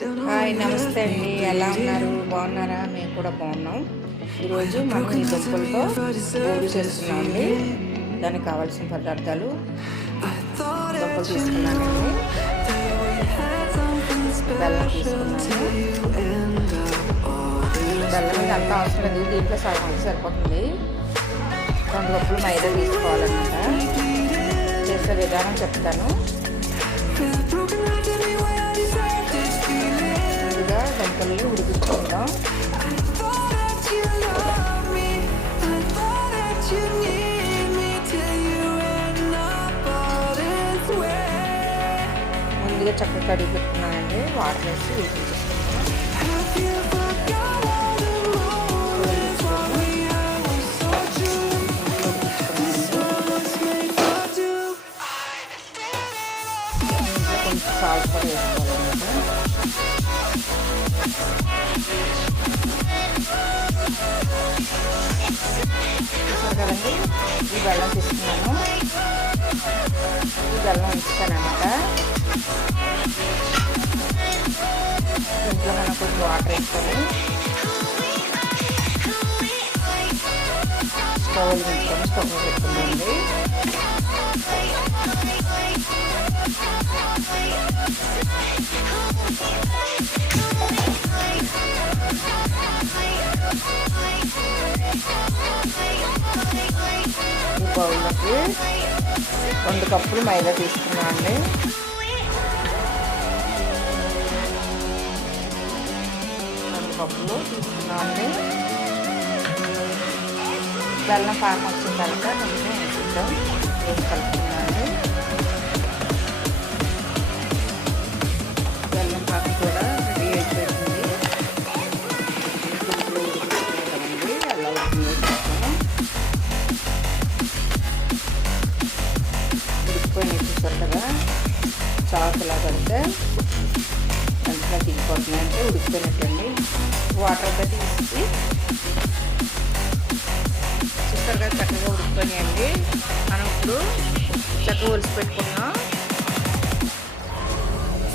హాయ్ నమస్తే అండి, ఎలా ఉన్నారు? బాగున్నారా? మేము కూడా బాగున్నాం. ఈరోజు మనం ఈ దుంపలతో బూరెలు చేస్తున్నామండి. దానికి కావాల్సిన పదార్థాలు దుంపలు తీసుకున్నానండి, బెల్లం తీసుకున్నాను. బెల్లం మీద అంతా అవసరం లేదు, దీంట్లో సగం సరిపోతుంది. 2 కప్పులు మైదా తీసుకోవాలన్నమాట. చేసే విధానం చెప్తాను. దుంపల్ని ఉడికించుకుందాం. ముందుగా చక్కగా కడిగి పెట్టుకున్నానండి, వాటర్ వేసి ఉడికించుకుందాం. కొంచెం సాల్ట్ కూడా వేసుకోవాలన్నమాట. చూసారు కదండి, ఈ బెల్లం తీసుకున్నాను. ఈ బెల్లం ఉంచుతానమాట. ఇంట్లో మనం కొంచెం వాటర్ వేసుకొని స్టవ్ వెలిగించుకొని స్టవ్ పెట్టుకుందండి. ఈ బౌల్లోకి 2 కప్పులు మైదా తీసుకున్నాం అండి. బెల్లం పాకం వచ్చిన తర్వాత కొంచెం వేసుకుంటాం, వేసి కలుపుకున్నాను. బెల్లం పాకం కూడా రెడీ అయిపోయింది. దుంపలు ఉడికించుకుంటామండి, అలా ఉడికించుకుంటాము. ఉడికిపోయి చూస్తారు కదా, చాకులా పడితే వెంటనే దిగిపోతున్నాయంటే ఉడికిపోయినట్టండి. వాటర్ అంతా తీసి చూస్తారు కదా, చక్కగా ఉడికిపోయినాయండి. మనం ఇప్పుడు చక్కగా ఒలిసి పెట్టుకున్నాం.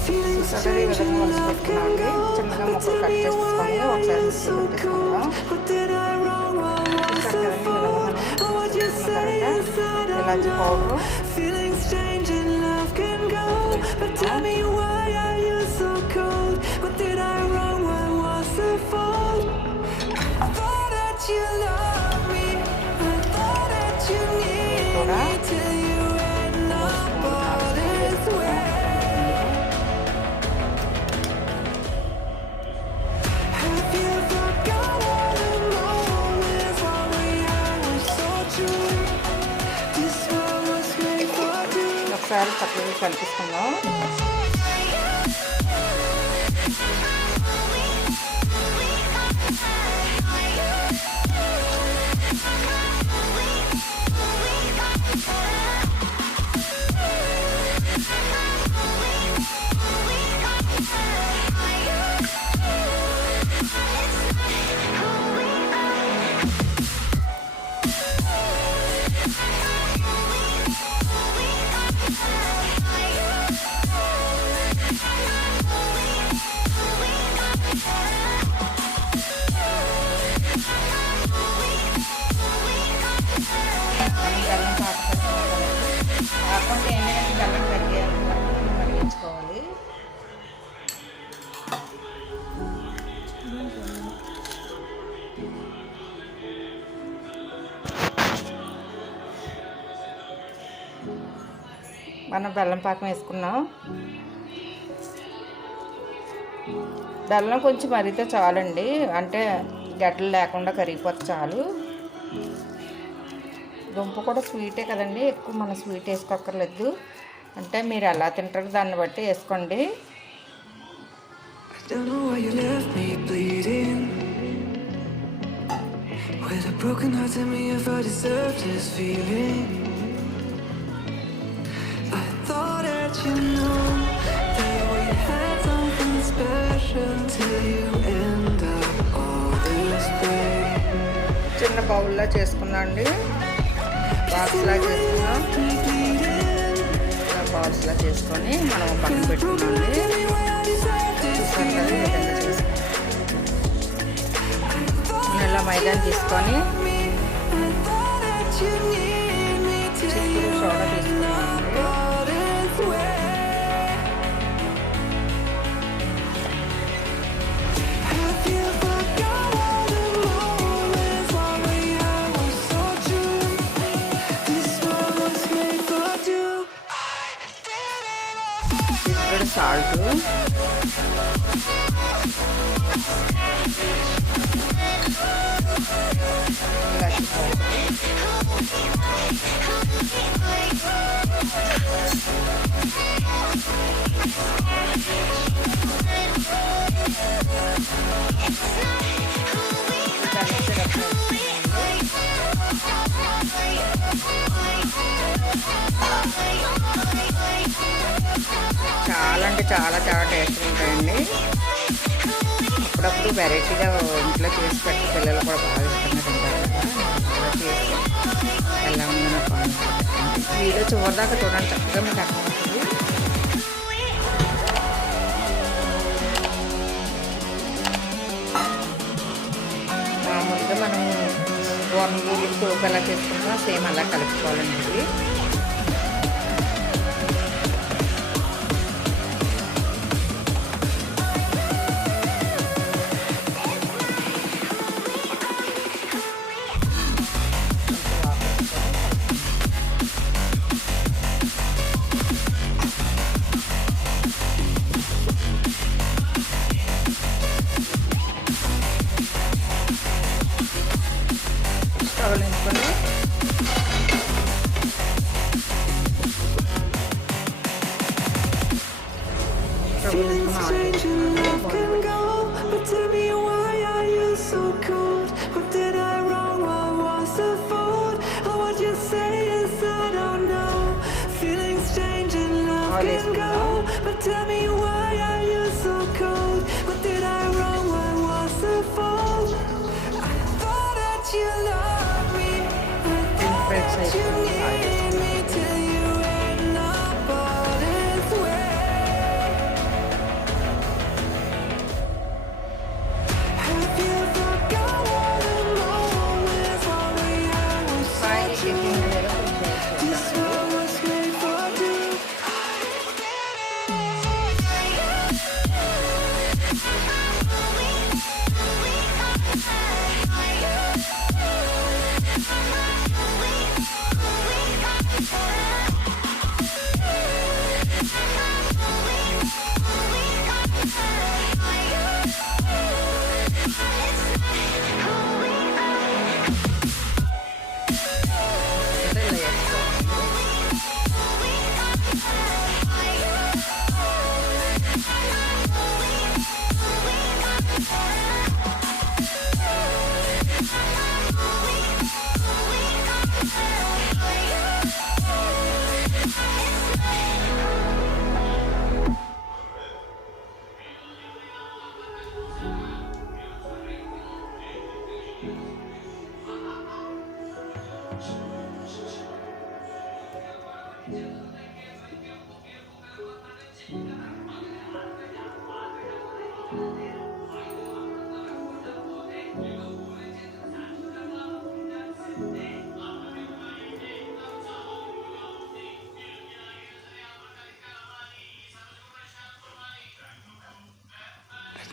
చూసారు, ఈ విధంగా ఒలిసి పెట్టుకున్నామండి. చిన్నగా ముక్కలు కట్ చేసుకొని ఒకసారి మిక్సీ పెట్టుకుందాం. చూసారు కదండి, ఇలాచి పౌడరు కూడా ఒకసారి చక్కగా కనిపిస్తున్నాం. కరిగించుకోవాలి. మనం బెల్లం పాకం వేసుకున్నాం. బెల్లం కొంచెం మరిగితే చాలండి, అంటే గడ్డలు లేకుండా కరిగిపోతే చాలు. దుంప కూడా స్వీటే కదండి, ఎక్కువ మనం స్వీట్ వేసుకోక్కర్లేదు. అంటే మీరు ఎలా తింటారో దాన్ని బట్టి వేసుకోండి. చిన్న బౌల్లో చేసుకున్నాం అండి, బాక్స్లా చేసుకున్నాం. బాల్స్లా చేసుకొని మనం పక్కన పెట్టుకున్నామండి. చూసారు మైదాని తీసుకొని చిక్కుడు సోడా తీసుకున్నామండి. చిక్కుడు సాల్ట్, చాలా అంటే చాలా చాలా టేస్ట్గా ఉంటాయండి. అప్పుడప్పుడు వెరైటీగా ఇంట్లో చేసి పెట్టి పిల్లలు కూడా బాగా ఇష్టంగా తింటారు కదా. అలా చేసి ఎలా ఉందో నాకు వీడియో చివరిదాకా చూడండి, చక్కగా మీకు అర్థమవుతుంది. మామూలుగా మనం బొరుగులు పోపు ఎలా చేసుకుంటామో సేమ్ అలా కలుపుకోవాలండి. ఇది స్టవ్ వేసుకొని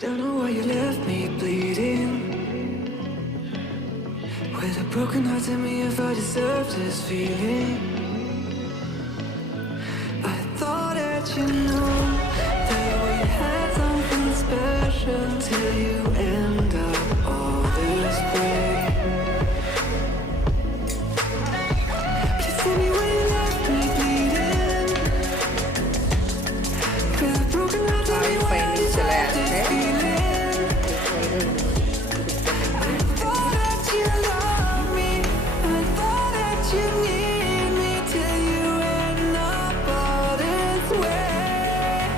Don't know why you left me bleeding with a broken heart. Tell me if I deserve this feeling. I thought that you know that we had something special till you end up all this way. Please tell me why you left me bleeding with a broken heart. Tell me why I deserve this feeling.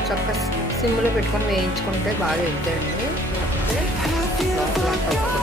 చక్క సిమ్లో పెట్టుకొని వేయించుకుంటే బాగా వేగుతాయండి. లేకపోతే లోపల అవుతుంది.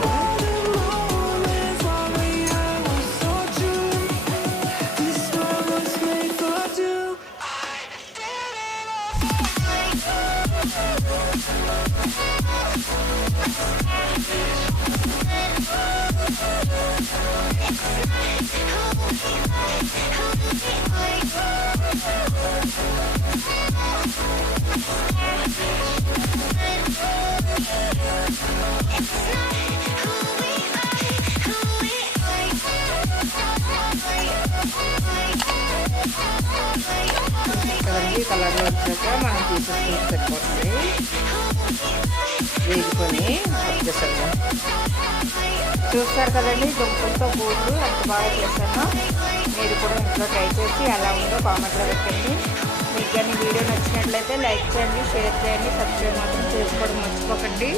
కదండి కలర్లో వచ్చాక మనం తీసేసి పెట్టుకోండి. వేసుకొని వచ్చేసాము. చూస్తారు కదండి దుంపలతో బూరెలు ఎంత బాగా చేశానో. మీరు కూడా ఇంట్లో ట్రై చేసి ఎలా ఉందో కామెంట్లో పెట్టండి. మీకు కానీ వీడియో నచ్చినట్లయితే లైక్ చేయండి, షేర్ చేయండి, సబ్స్క్రైబ్ మాత్రం చేసుకోవడం మర్చిపోకండి.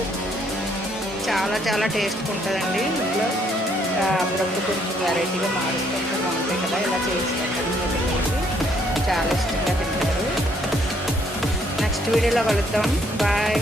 చాలా చాలా టేస్ట్గా ఉంటుందండి. ఇంట్లో అప్పుడప్పుడు కొంచెం వెరైటీగా మారుస్తుంటే బాగుంటాయి కదా, ఇలా చేసి పెట్టండి. చాలా ఇష్టంగా తింటారు. నెక్స్ట్ వీడియోలో కలుద్దాం. బాయ్.